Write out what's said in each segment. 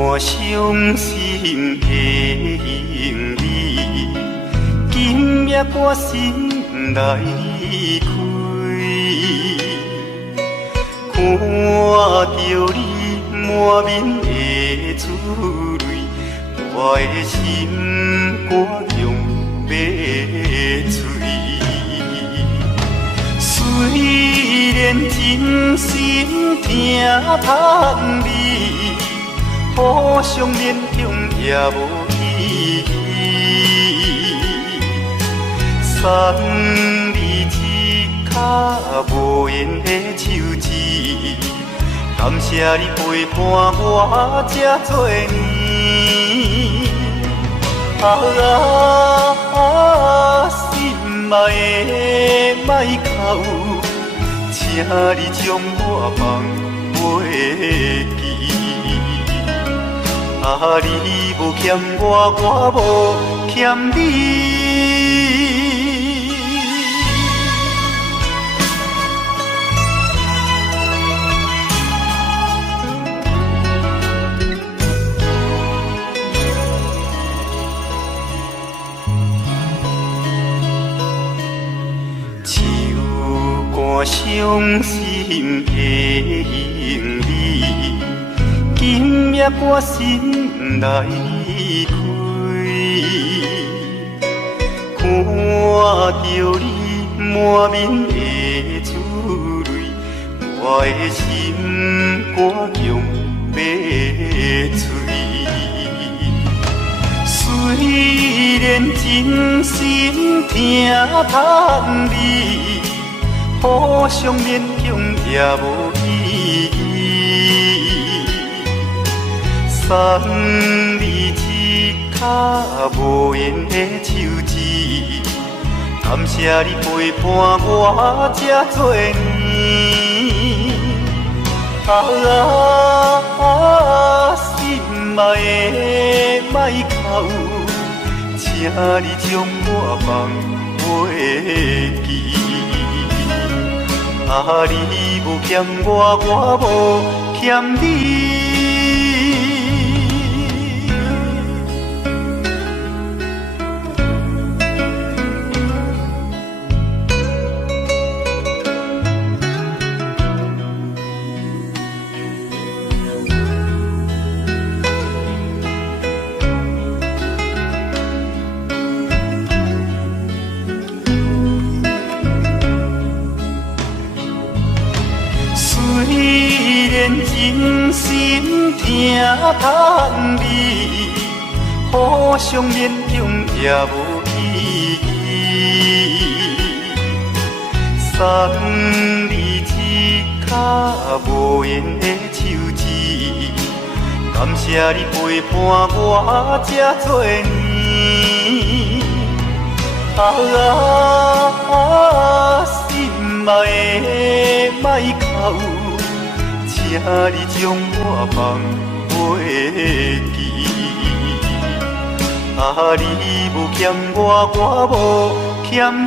我伤心的行李，今夜我心来开，看着你满面的珠泪，我的心肝强要碎。虽然真心疼盼你，互相勉强也无意义。送你一卡无言的手指，感谢你陪伴我这多年。心爱的莫哭，请你将我放袂记。你无欠我，我无欠你。我伤心的行李，今夜我心来开，看着你满面的珠泪，我的心肝强要碎。虽然真心疼盼你，互相勉强也无意义。送你一卡无言的手指，感谢你陪伴我这多年。心爱的莫哭，请你将我放袂记。你无欠我，我无欠你。虽然真心疼盼你，互相勉强也无意义。送你一卡无言的手指，感谢你陪伴我这多年。心爱的莫哭，请你将我放袂记。你无欠我，我无欠你。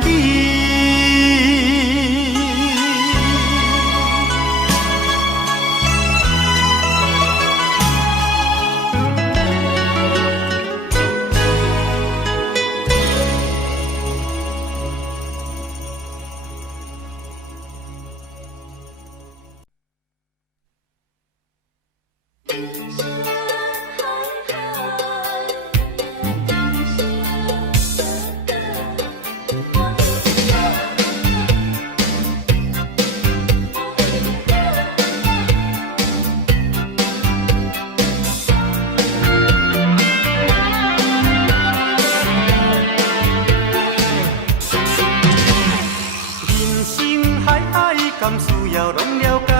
敢需要拢了解，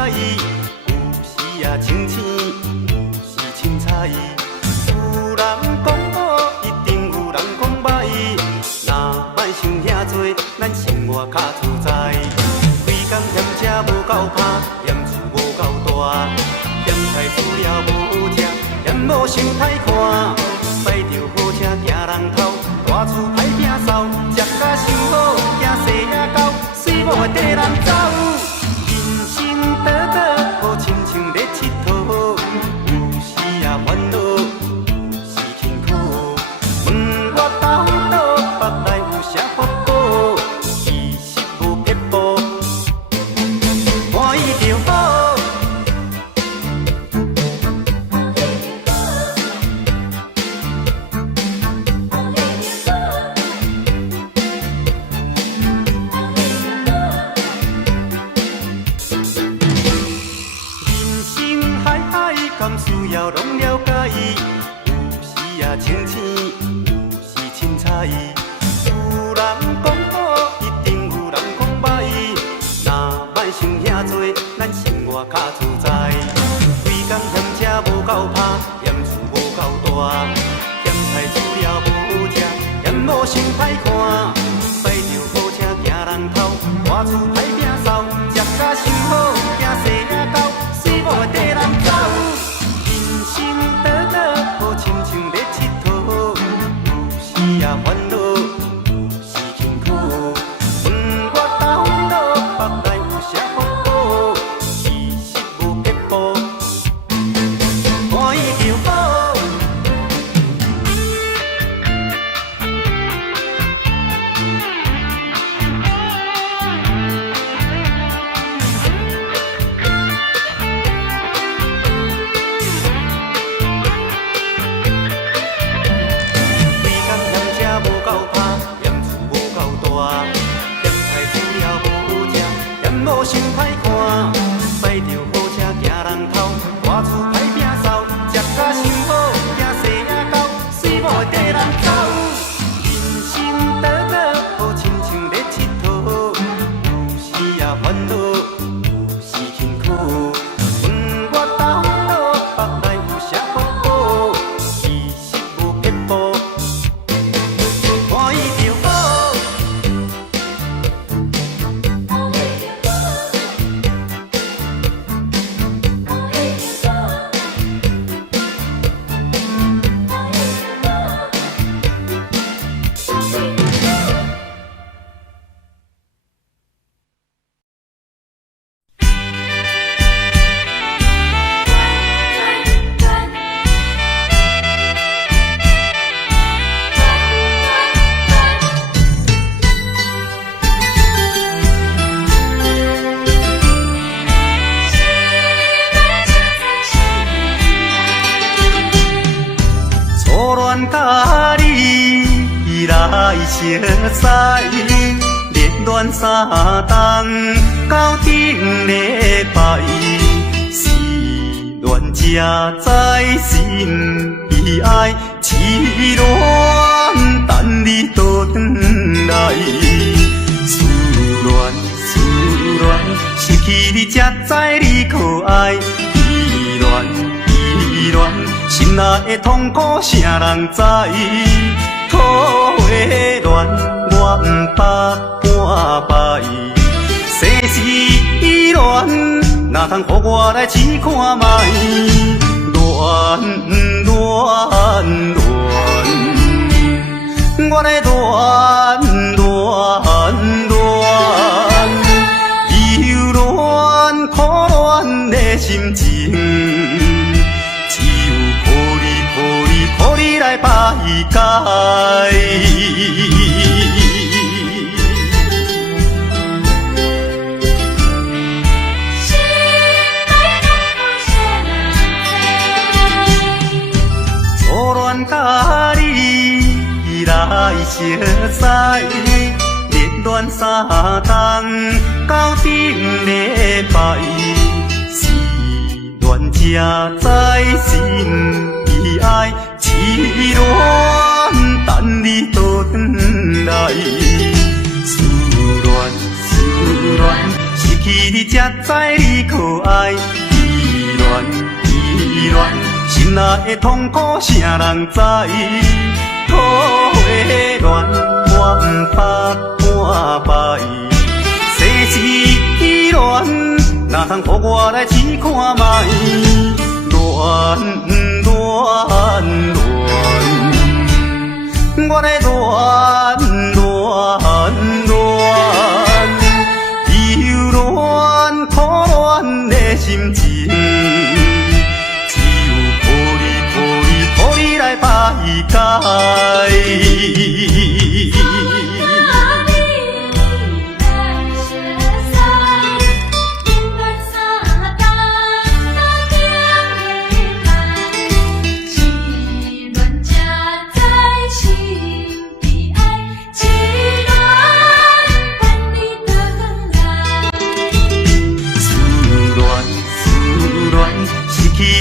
有时也清醒，有时凊彩。有人讲好，一定有人讲歹。若莫想遐多，咱生活较自在。规工嫌车无够拍，嫌厝无够大，嫌菜煮了无好食，嫌某想歹看。驶着好车行人头，大厝歹摒扫，食甲伤好，惊细仔狗，水某会跟人走。人生短短，好亲像咧佚佗，有时也烦恼。多，咱生活较自在。规工嫌车无够拍，嫌厝无够大，嫌菜煮了无食，嫌某想歹看。摆着好车行人头，大厝歹摒扫，食甲伤好，惊细仔狗，水某会缀人走。人生短短，好亲像咧佚佗，有时也烦恼，有时辛苦。问我斗倒，腹内有啥福报？其实无结果，欢喜就好。无想歹看，摆着好车行人头，大厝歹摒扫，食甲伤好，惊细仔狗，水某会缀人走。人生短短，好亲像咧佚佗，有时也烦恼，有时辛苦。问我斗倒，腹内有啥福报？其实无结果，欢喜就好。甲你来相识，热恋三冬到顶礼拜，是恋才知心悲哀，痴恋等你倒转来，思恋失去你才知你可爱，依恋。心内的痛苦，啥人知？土花恋，我毋捌半摆。世事恋，哪通予我来试看卖？恋，我来恋，忧恋苦恋的心情。予你来排解。初恋甲你来相识，热恋三冬到顶礼拜，是恋才知心悲哀。痴恋等你倒转来，思恋失去你才知你可爱，依恋心内的痛苦，啥人知？土花恋，我毋捌半摆。世事恋，哪通予我来试看卖？恋，我来忧恋苦恋的心情，只有予你来排解。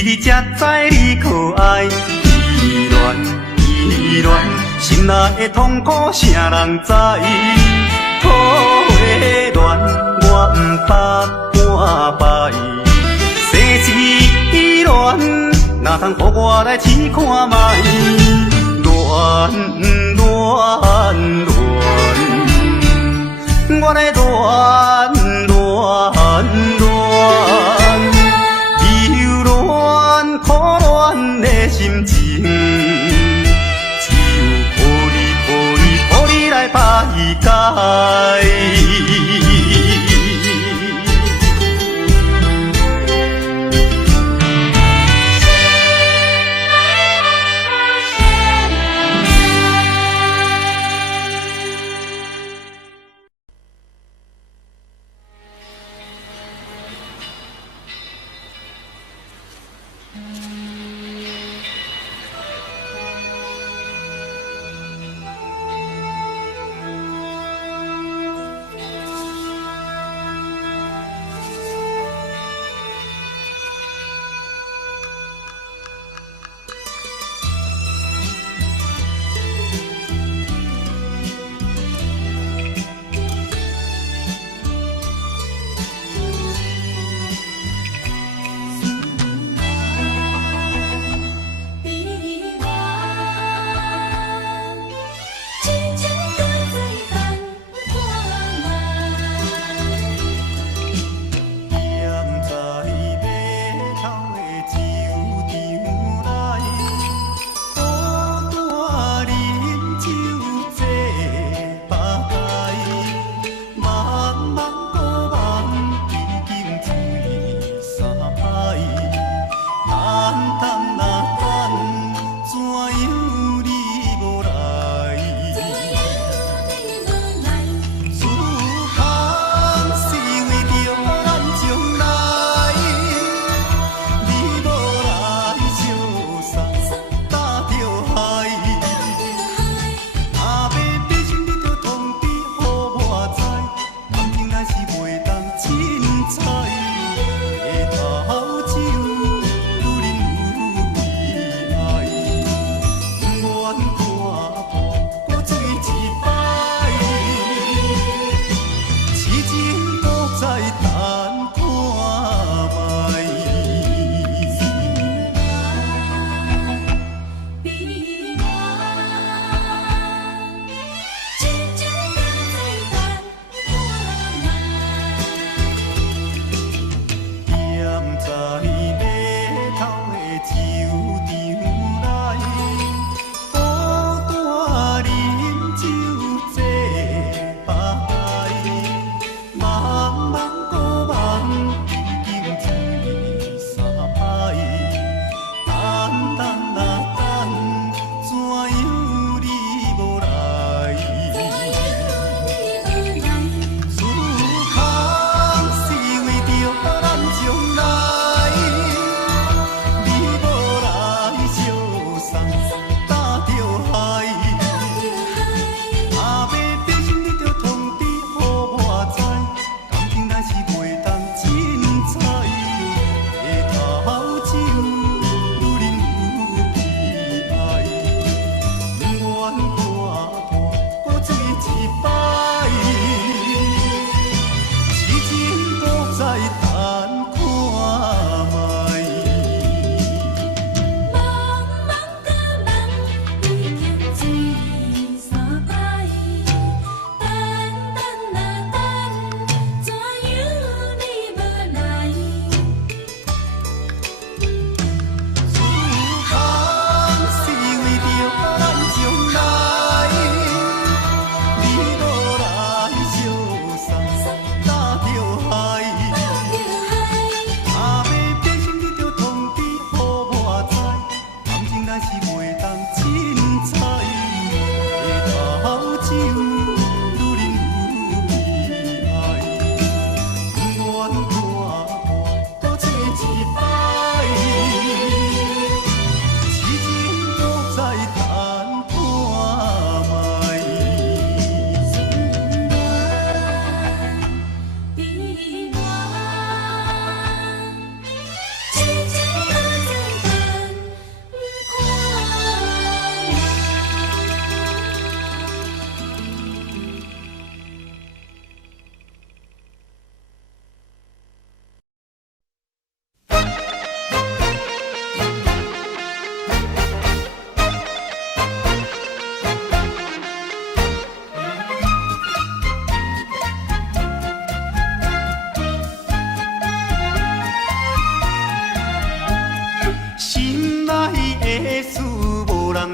你才知你可爱，依恋心内的痛苦，啥人知？土花恋，我毋捌ไปเสสีร้อนหน้าทางพกว่าได้ที่ขวาไม่ด่วนด่วนด่วนว่าได้ด่วนด่วนด่วนที่ร้อนขอร้อนใน心情只有破哩破哩破哩来排解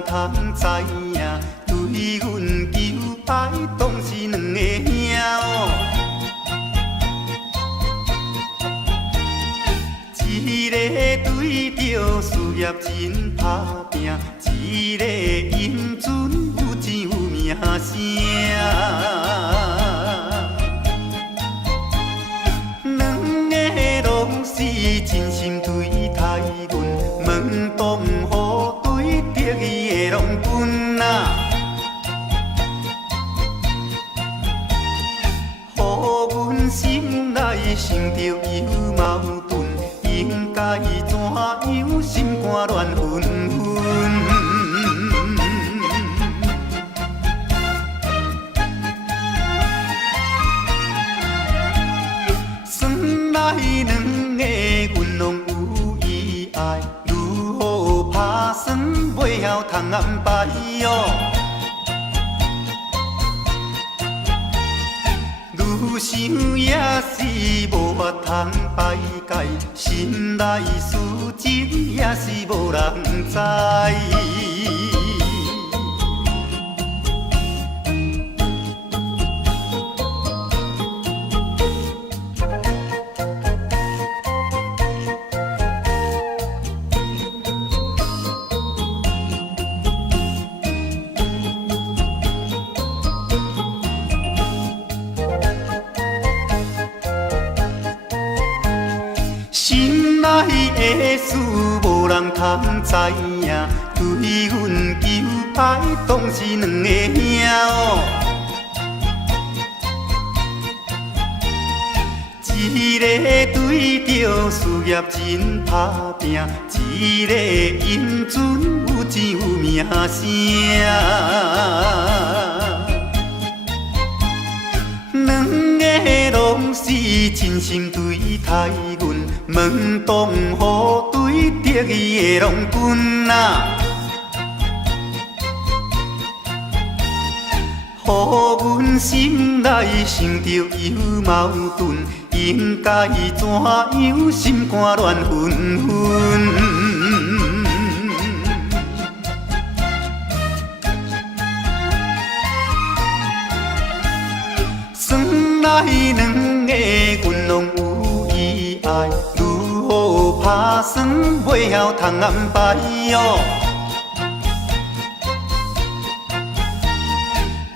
通知影，对阮求爱当是两个兄哦。一个对着事业真打拼，一个因准有钱有名声。两个拢是真心对待阮，门当户对得意的拢分啊。予阮心内想着有矛盾，应该怎样心肝乱纷纷？算来两个阮拢有意爱，如何打算袂晓通安排哦？愈想也是无法通排解，心内事情也是无人知。心内的事无人通知影，对阮求爱当是两个兄哦。一个对着事业真打拼，一个因准有钱有名声。两个拢是真心对待阮，门当户对得意的拢分啊。予阮心内想着有矛盾，应该怎样心肝乱纷纷？算来两个阮拢有意爱，如何打算袂晓通安排哦？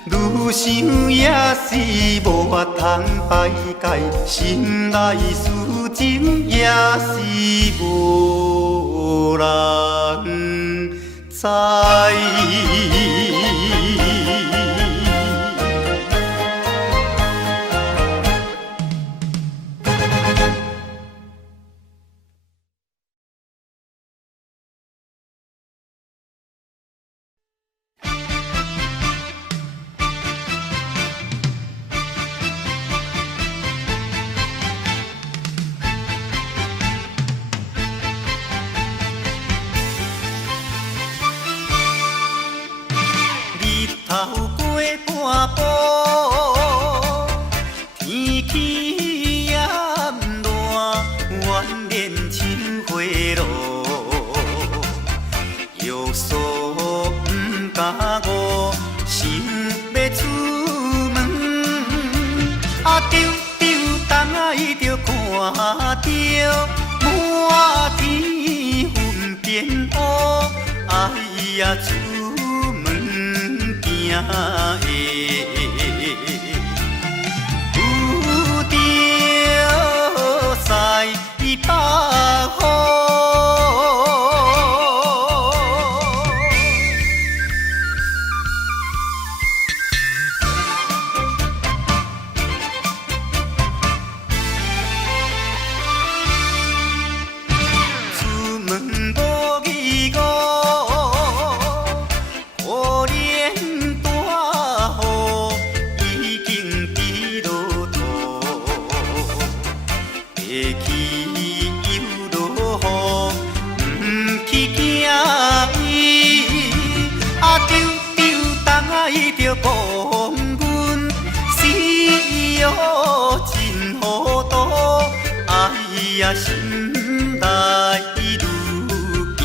愈想也是无法通排解，心内事情也是无人知。头过半步，天气炎热，怨念像花落，约束不敢误，想要出门，丢东来就看着满天云变乌，哎呀！有着西北风。出门无意外。着讲阮死哟真糊涂，哎呀心内愈急，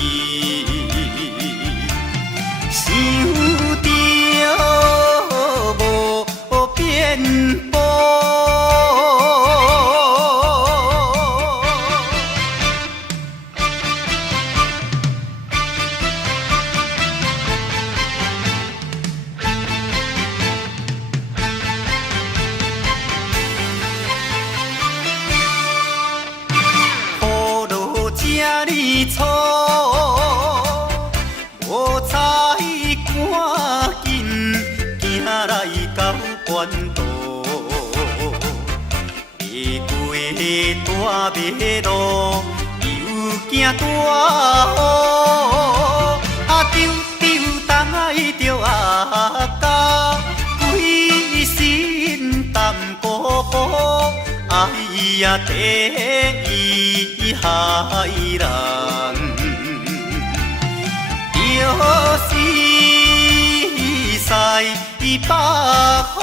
你错，无采赶紧行来到关渡，会过大马路，又惊大雨，丢东爱着阿家，规身淡薄薄，哎呀，第一害人，着是西北风。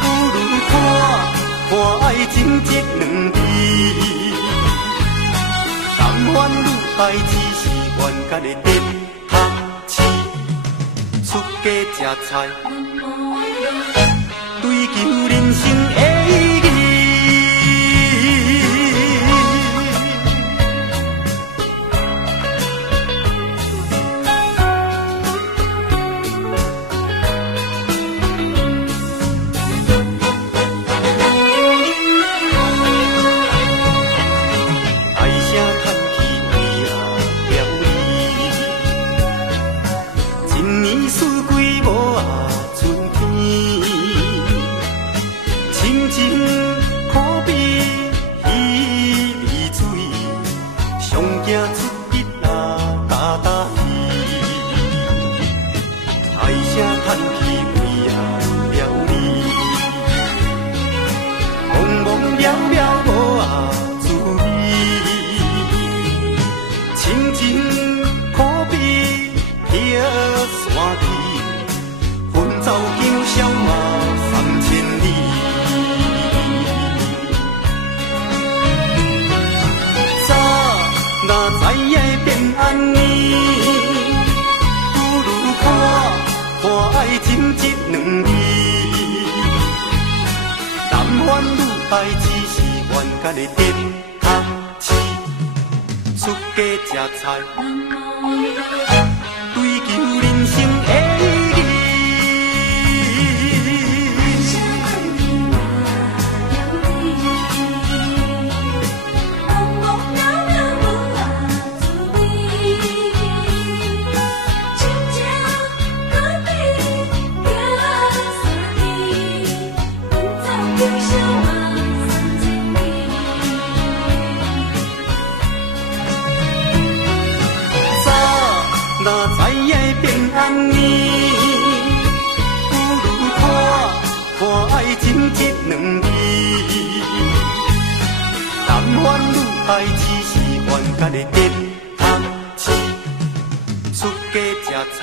不如看爱情这两字，甘愿愈爱只是愿甲你得读书，出家吃菜，追求人生的意义。爱只是愿甲你点读书，出家吃菜，追求人生的意义。爱情这两字，甘愿愈爱只是愿甲你点读书，出家吃菜，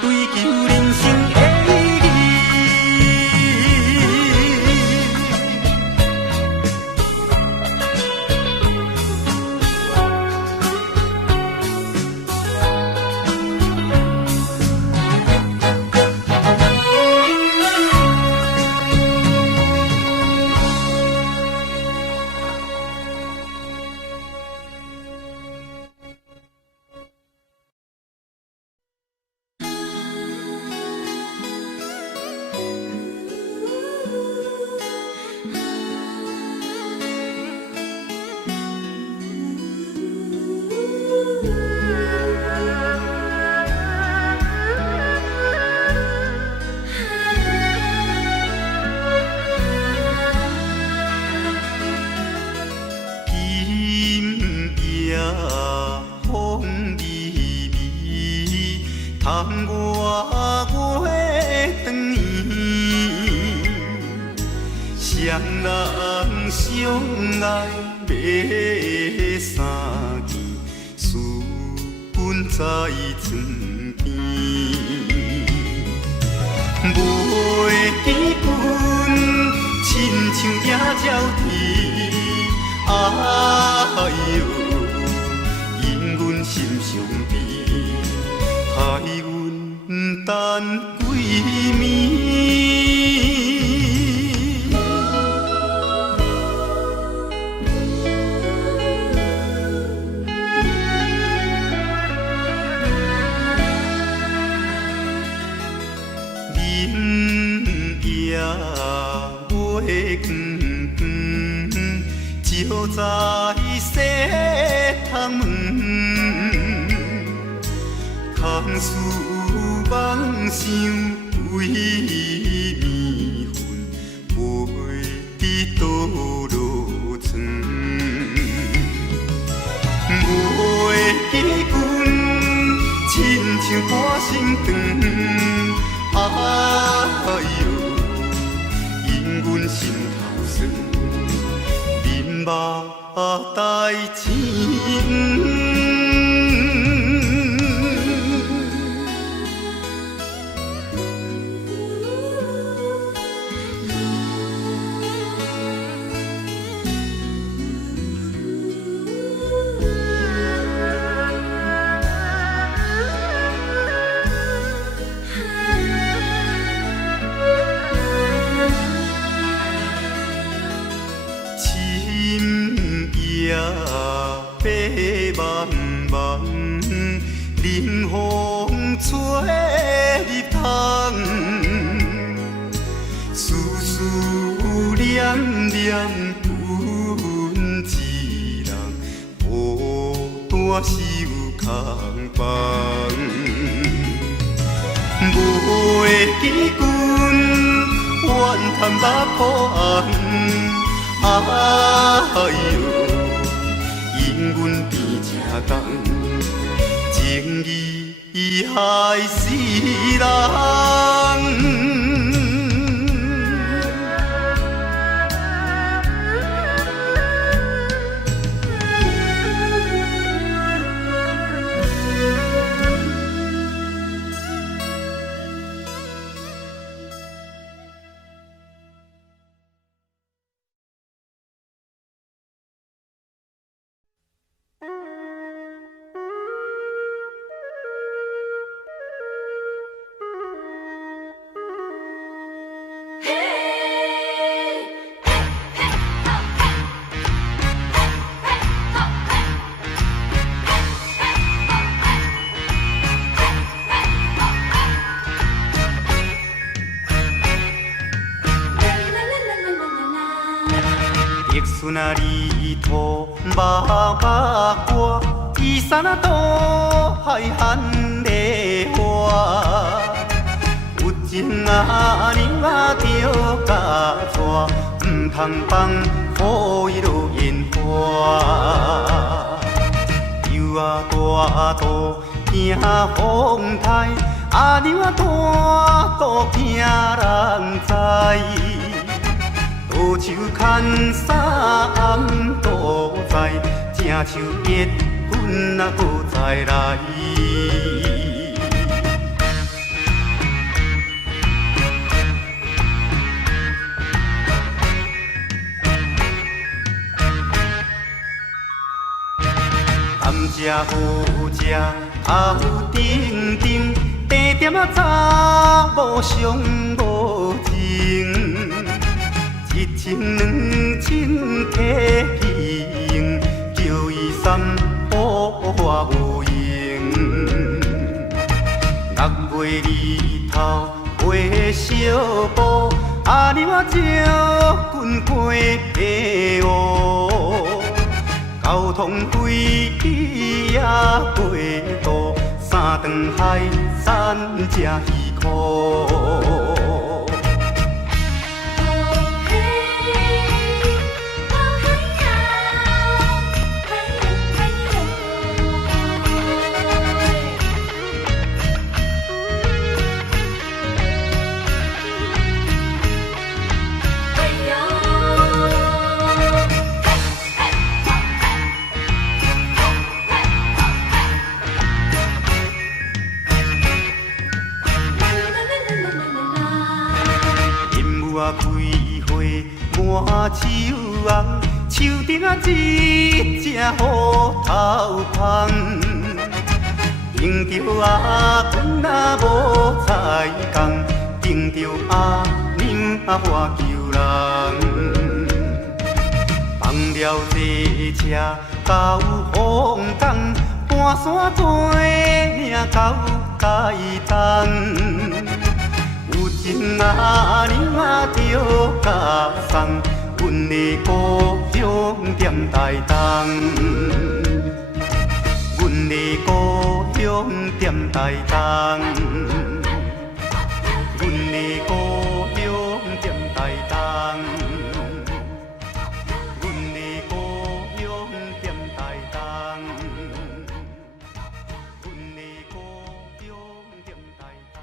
追求人生的意义。双人相爱要三更，思阮在床边。袂记阮亲像野鸟啼，哎哟，因阮心伤悲，害阮等几暝。照在西窗门，空思梦想为暝昏，袂知倒落床。袂记阮亲像半生长，哎哟，因阮心头酸。目代情，林风吹入窗，思思念念阮一人，孤单守空房。袂记阮怨叹目眶红，哎哟，因阮变正重，情义害死人。孙啊，你土妈妈歌，伊山啊多海罕的花。有情啊，娘啊着嫁娶，唔通放予伊落烟花。油啊大肚惊风台，啊娘啊大肚惊人知。乌手牵衫都在，正像结婚啊，搁再来。甘蔗好食，头顶顶，茶点啊查某上无情。一千两千客去叫伊三宝我有用。6月日头月小布，阿娘啊招棍过地乌。交通费也过度，3顿海产吃2箍。满手红，手顶啊一只虎头蜂，盯着阿公啊无彩工，盯着阿娘啊我求人。放了这车到风港，半山做命到台东。有情啊娘啊着嫁送，阮的故乡踮台东，阮的故乡踮台东，阮的故乡踮台东，阮的故乡踮台东，阮的故乡踮台东。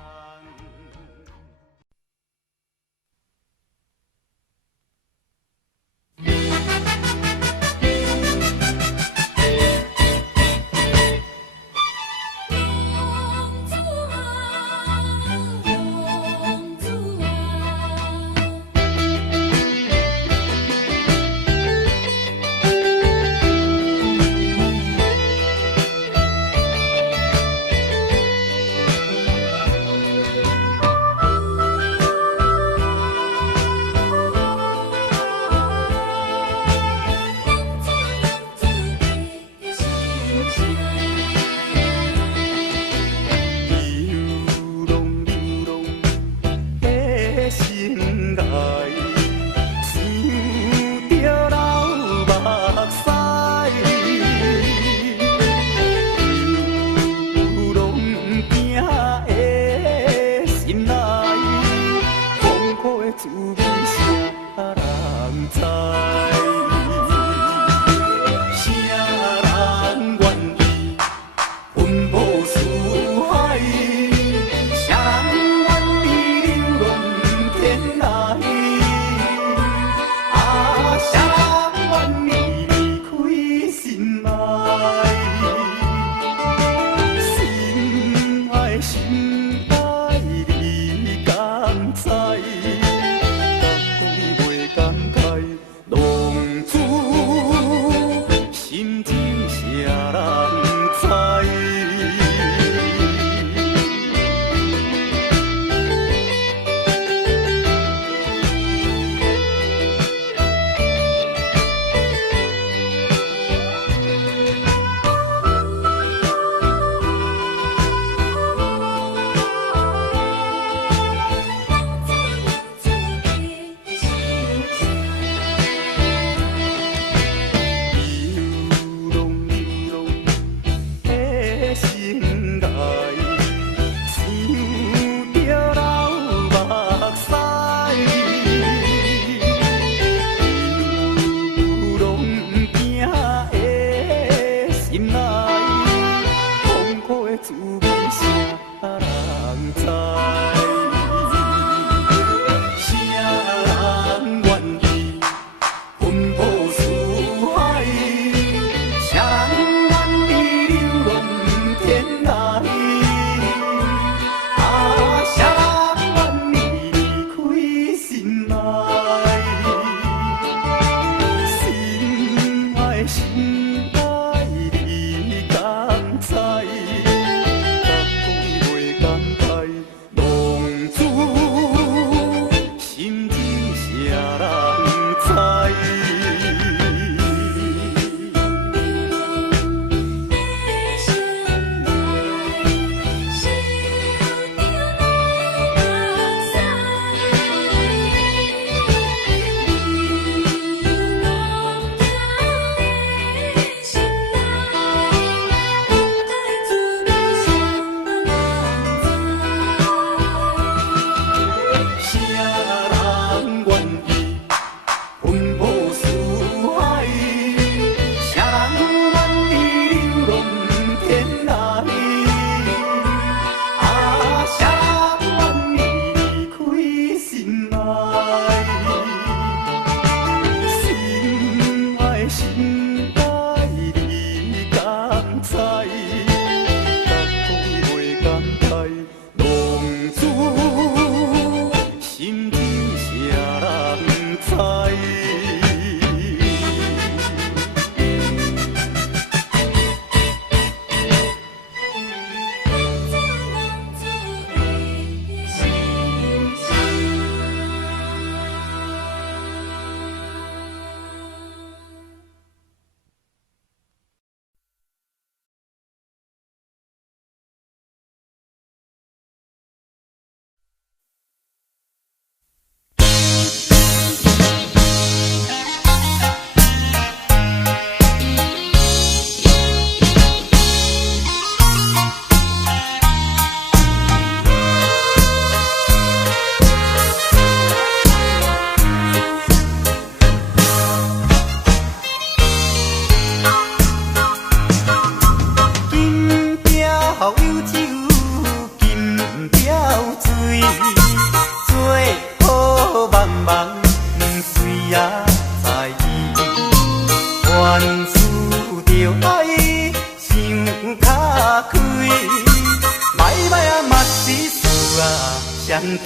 相知。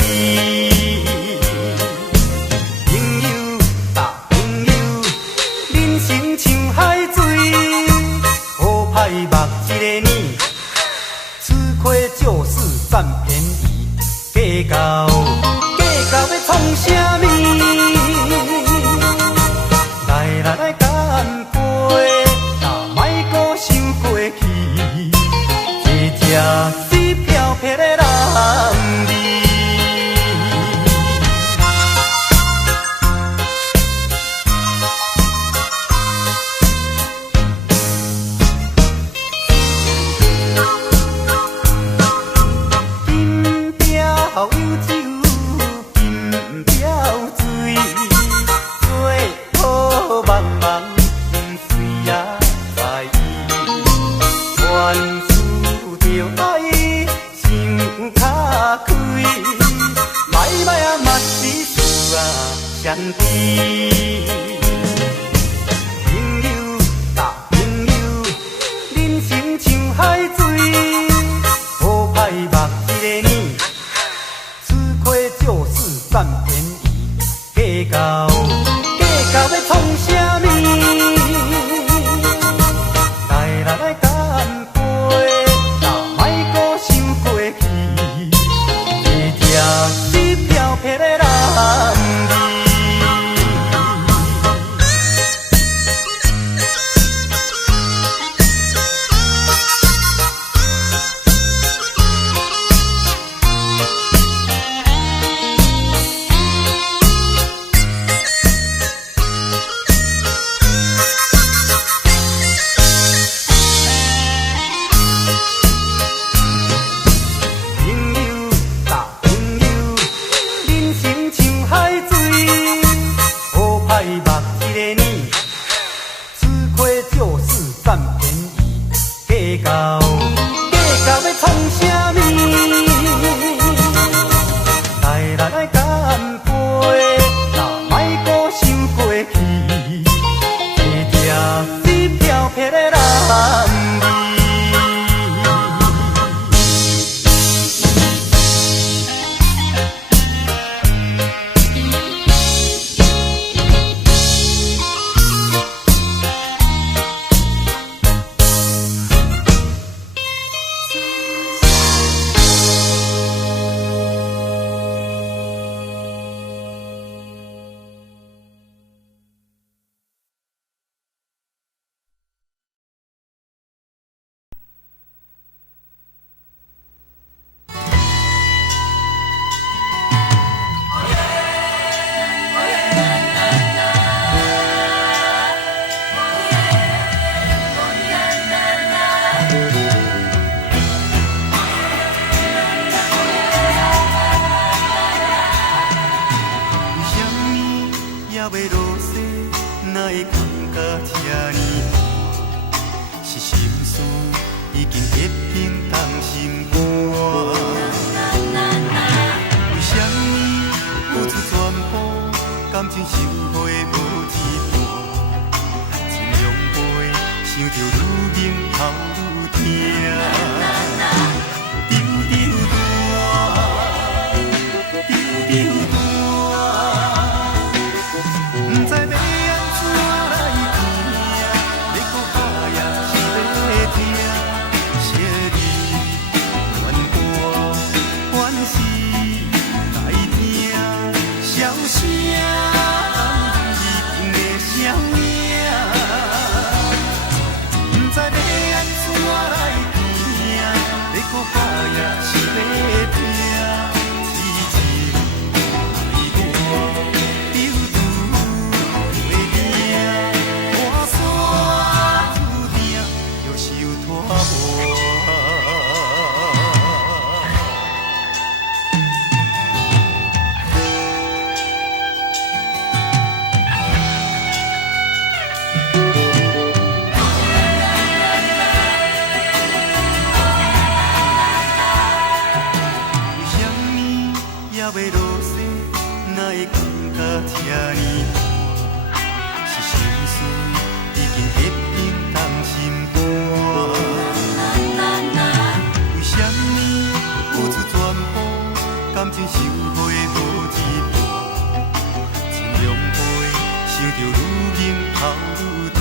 朋友啊朋友，人生像海水，好歹目一个年，吃亏就是占便宜，计较要创啥物？来干杯，莫搁想过去，一只水飘飘的人儿。金雕有酒，金雕水，做好茫茫谁也在意，原思着爱想较开，歹啊嘛是事啊相知。朋友啊朋友，人生像海水，好歹目一个年，吃亏就是占便宜，计较要创啥物？来干杯，莫搁想过去，一只水飘飘的人儿。小声。感情收回好一半，千两杯，想着愈饮头愈痛。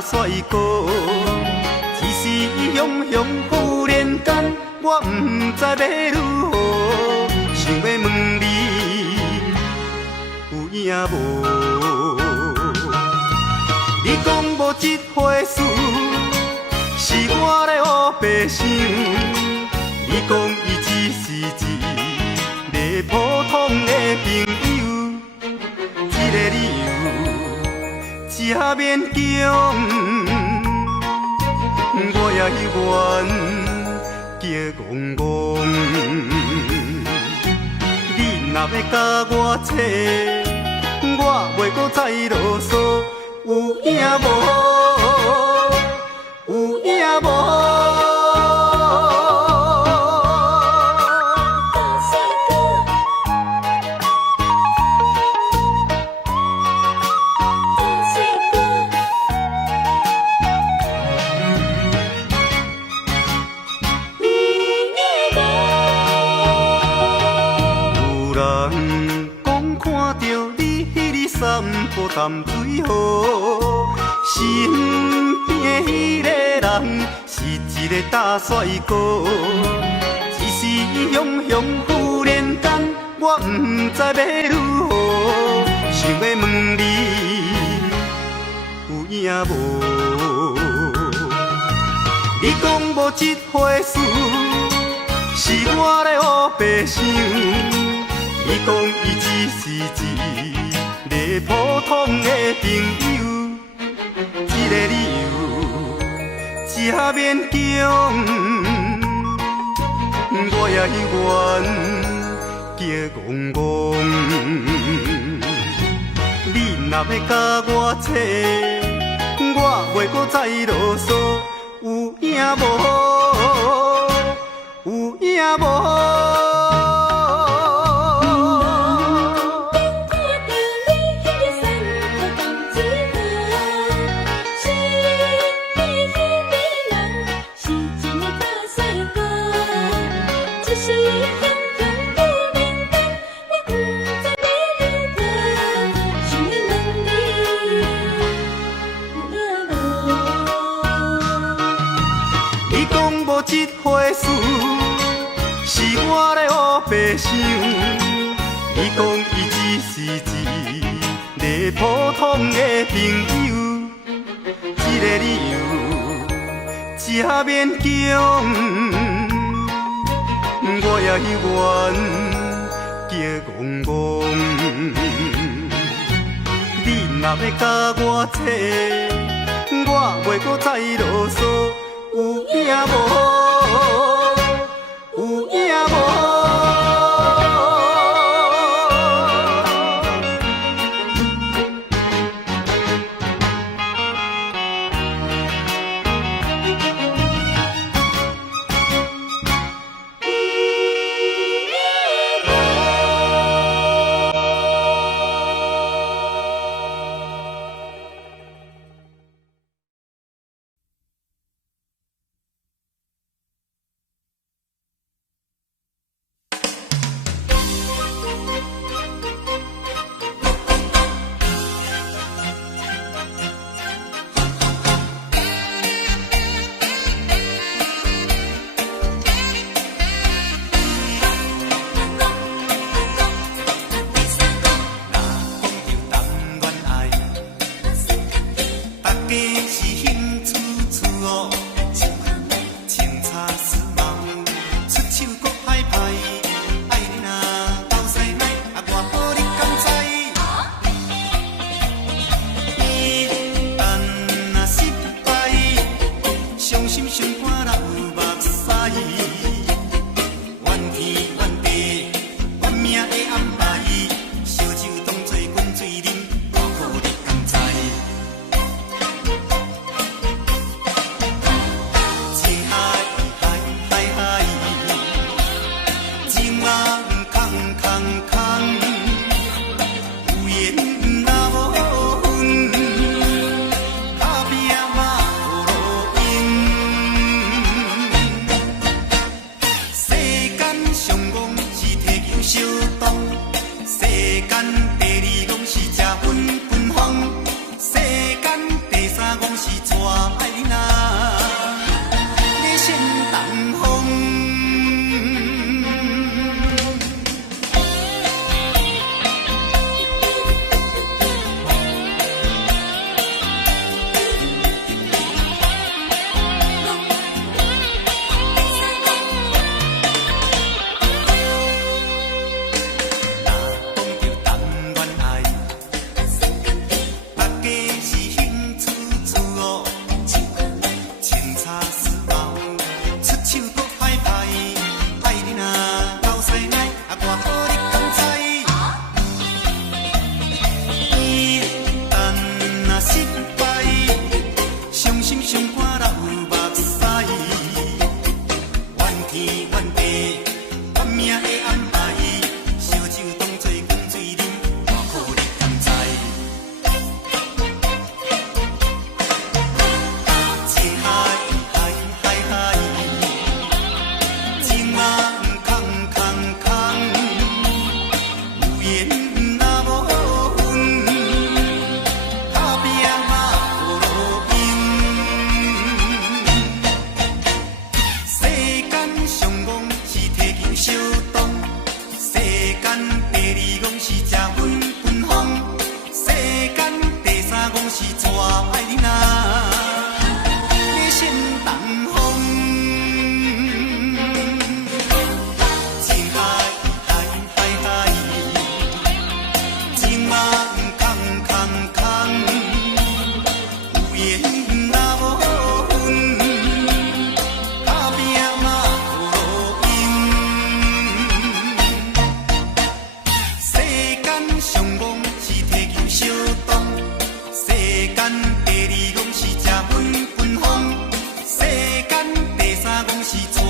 大帅哥，只是雄雄忽然间，我不知要如何，想要问你有影无？你讲无这回事，是我咧黑白想。你讲伊只是一个普通的朋友，这个理由真勉强，我也愿叫戆戆。你若要甲我扯，我袂搁再啰嗦。有影无？有影无？散步淡水河，身边的迄个人是一个大帅哥，只是雄雄忽然间，我不知要如何，想要问你有影无？你讲无这回事，是我咧黑白想。你讲伊只是一个普通的朋友，这个理由真勉强，我也愿叫戆戆。你若要甲我扯，我袂搁再啰嗦。有影无？有影无？这回事是我咧黑白想，你讲伊只是一个普通的朋友，这个理由真勉强，我也愿叫戆戆。你若要甲我扯，我袂搁再啰嗦。有影无？有影无？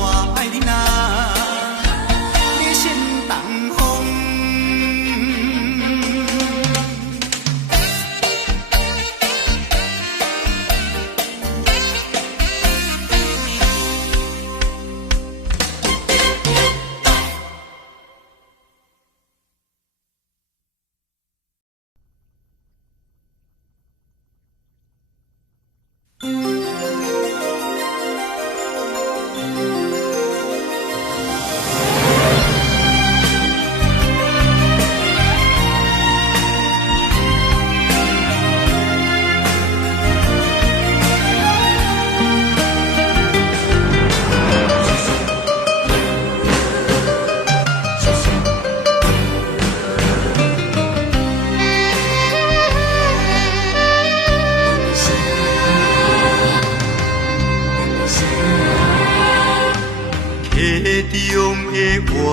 我爱你呐，你先东风。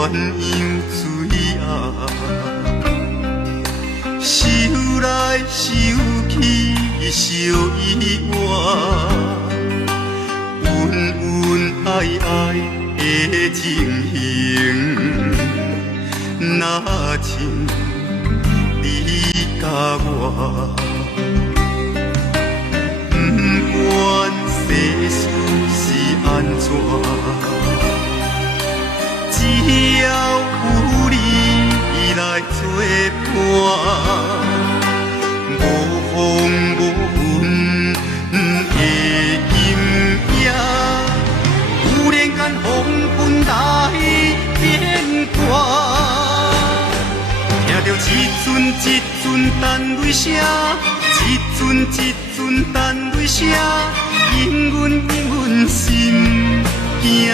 鸳鸯水啊，想来想去相依偎，恩恩爱爱的情形，若像你甲我，不管世事是安怎。只要有你来作伴，无风无云的今夜，有人间风云来变卦，听着一阵一阵单泪声，一阵一阵单泪声，因阮心惊呀。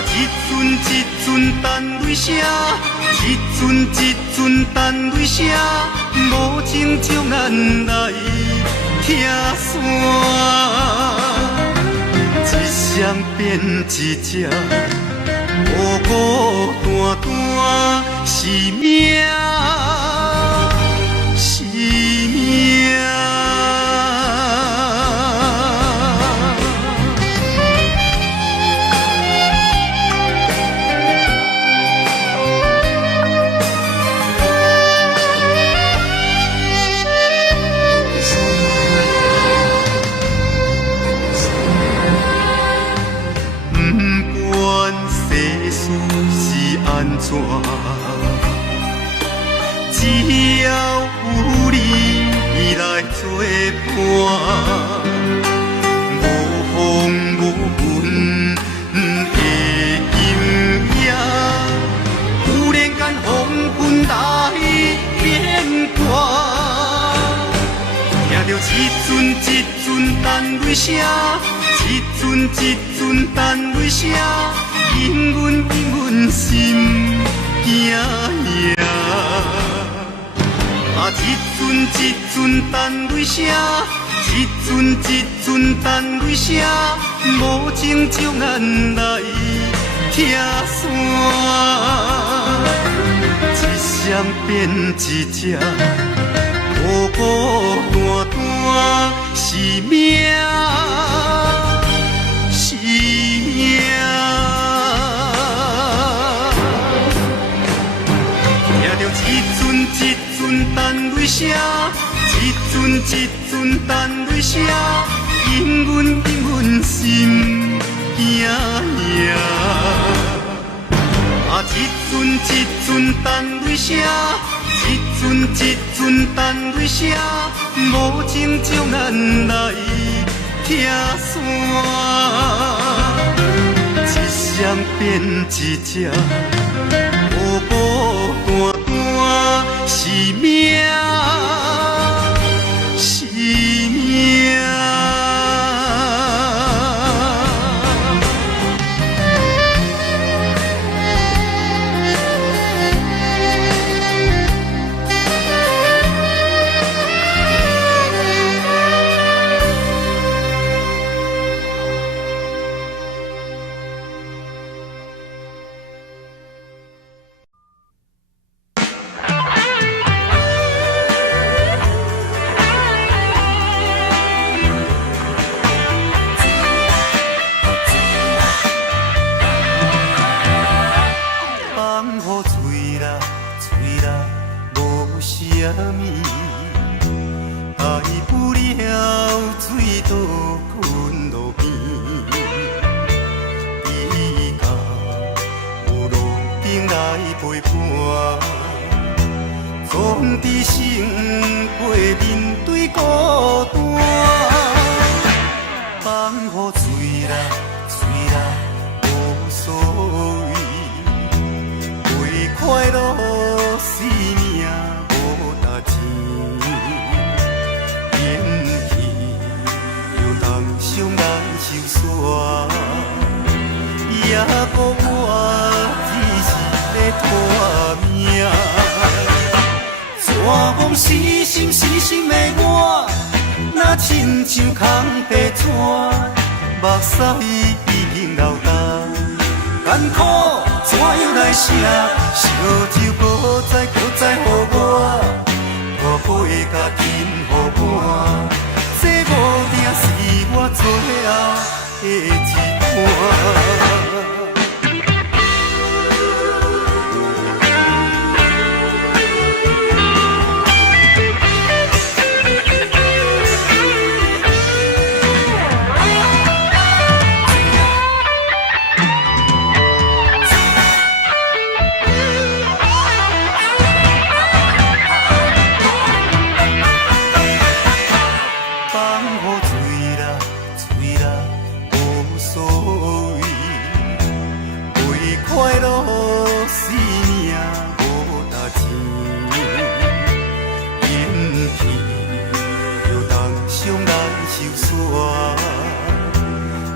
一阵一阵单泪声，一阵一阵单泪声，无情将咱来拆散，一双变一只，孤孤单单是命，是命。只要有你来作伴，无风无云的今夜，有人间风云来变卦，听着一阵一阵单泪声，一阵一阵单泪声，因阮心惊呀。一阵一阵单泪声，一阵一阵单泪声，无情将咱来拆散，一双变一只，孤孤单单是命，是命。听着一阵一阵单泪声，一阵一阵单泪声，因阮心惊呀。一阵一阵单泪声，一阵一阵单泪声，无情将咱来拆散，一双变一只，孤孤单单是命，是命。陪伴，总知生活面对孤单。放乎水啦，水啦，无所谓，为快乐生命无值钱，演戏又当伤人受伤，也讲我只是咧拖命。怎讲死心死心的我，若亲像空白纸，目屎已经流干，艰苦怎样来写？烧酒搁再予我，大杯甲饮予满，这无定是我最后的一段。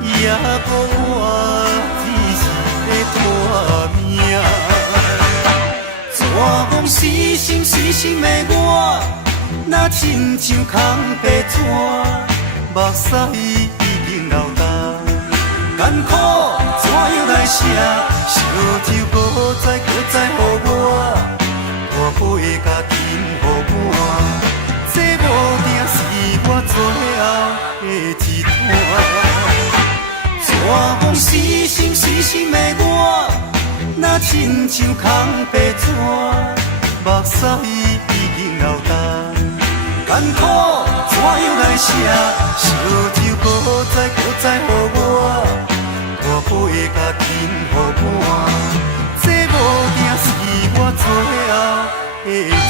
也讲我只是咧拖命，怎讲死心的我，若亲像空白纸，目屎已经流干，艰苦怎样来写？烧酒搁再予我，大杯甲饮予满，这无定是我最后的一段。怎讲死心的我，若亲像空白纸，目屎已经流干，艰苦怎样来写？烧酒搁再予我，大杯甲饮予满，这无定是我最后的一段。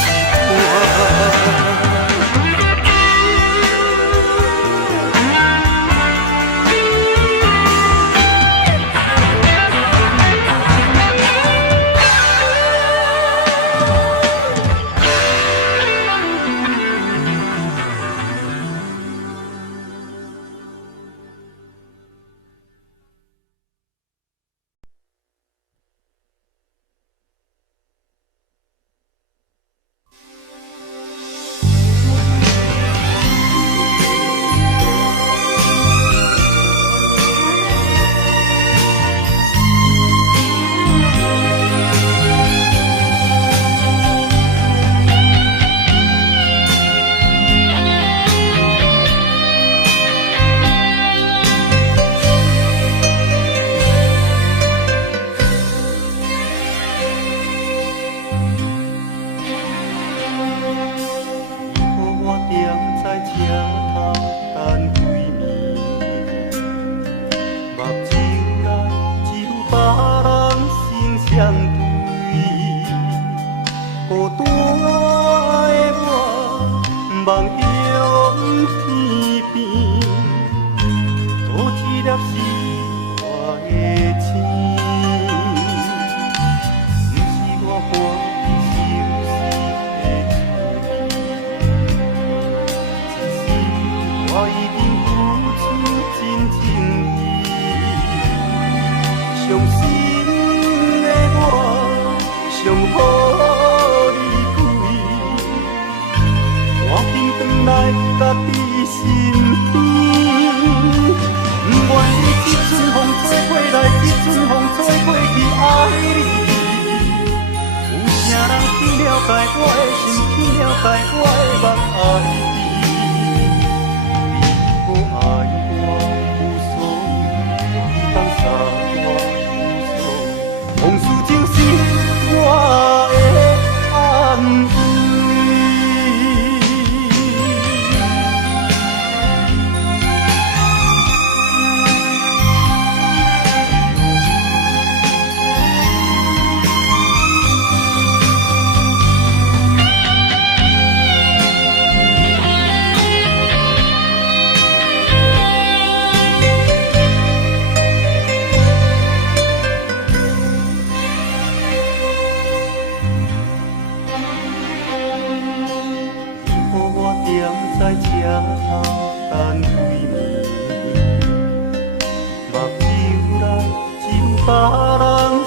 别人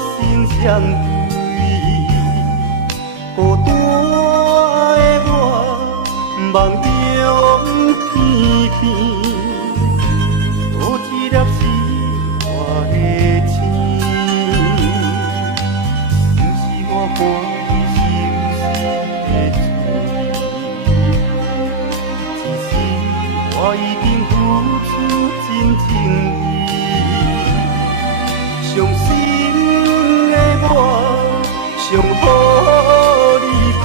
心相对，孤单的我梦中天边，多一粒是我的情，不是我欢喜心事的嘴，只是我已经付出真情意。伤心的我，上好你开，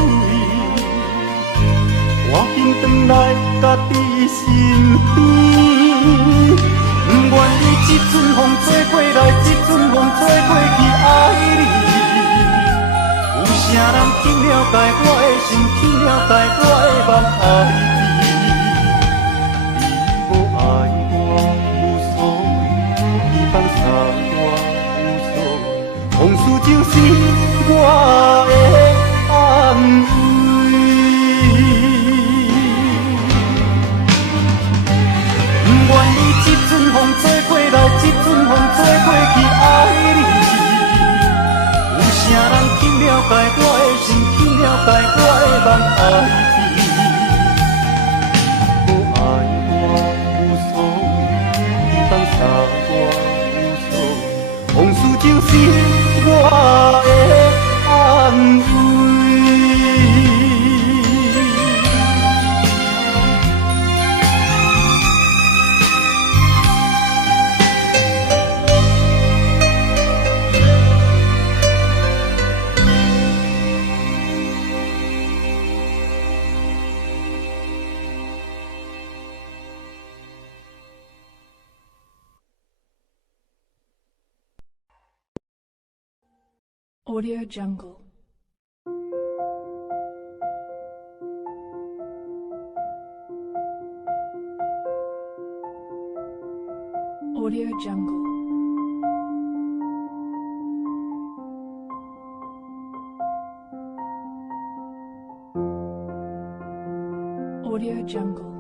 赶紧转来家己身边。不愿意这阵风吹过来，这阵风吹过去，爱你。有啥人去了解我的心，去了解我的梦，爱你。你无爱我无所谓，你放下我。往事就是我的安慰，不愿意这阵风吹过来，这阵风吹过去，爱你。有啥人去了解我的心，去了解我的梦，爱你。无爱我无所谓，你放下我无所谓，往事就是我的安慰。Audio Jungle. Audio Jungle. Audio Jungle.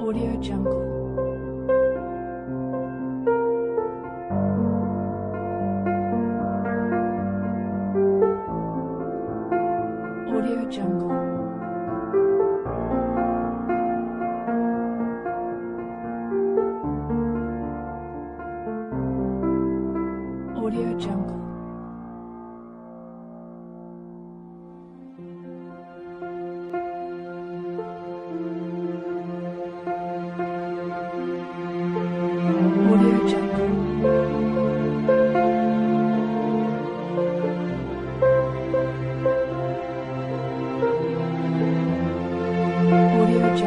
Audio Jungle. Audio Jungle. Audio Jungle. Audio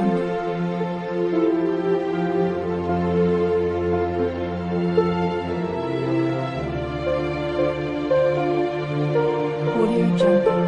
Jungle. Audio Jungle. Audio Jungle.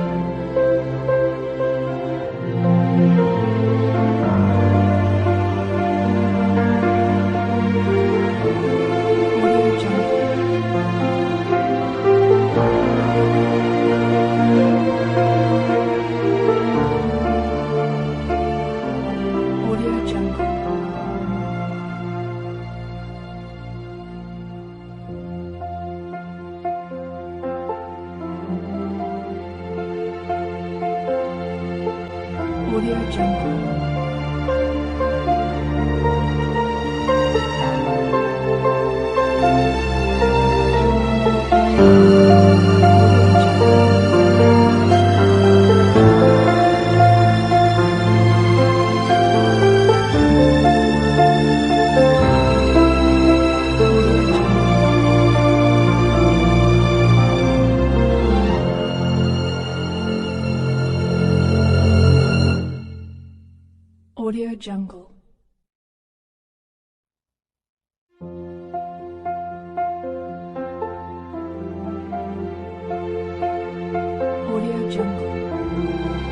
Audio Jungle. Audio Jungle. Audio Jungle.